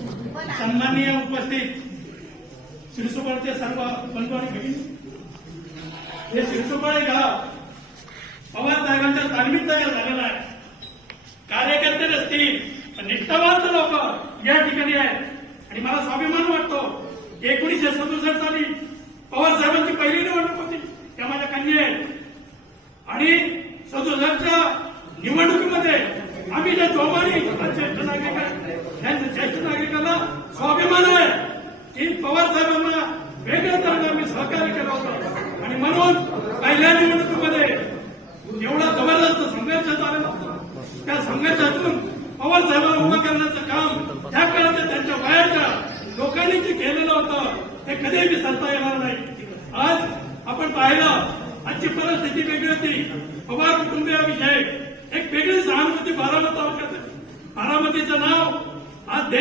सन्माननीय उपस्थित शिरसोपाळचे सर्व बंधू आणि भगिनी, हे शिरसोपाळ गाव पवार साहेबांच्या तालमीत तयार झालेला आहे. कार्यकर्ते नसतील पण निष्ठावंत लोक या ठिकाणी आहेत आणि मला स्वाभिमान वाटतो. 1967 साली पवार साहेबांची पहिली निवडणूक होती, त्या माझ्या कन्या आहेत आणि 67च्या निवडणुकीमध्ये आम्ही ज्या जोमाने ज्येष्ठ नागरिकांना स्वाभिमान आहे की पवार साहेबांना वेगळ्या तऱ्हेने आम्ही सहकार्य केलं होतं आणि म्हणून पहिल्या निवडणुकीमध्ये एवढा जबरदस्त संघर्ष झालेला होता. त्या संघर्षातून पवार साहेबांना उभं करण्याचं काम त्या काळाच्या त्यांच्या वयाच्या लोकांनी जे केलेलं होतं ते कधीही विसरता येणार नाही. आज आपण पाहिलं, आजची परिस्थिती वेगळी होती. पवार कुटुंबियाविषयी एक वेगळी सहानुभूती बारामतीवर करते. बारामतीचं नाव आज देश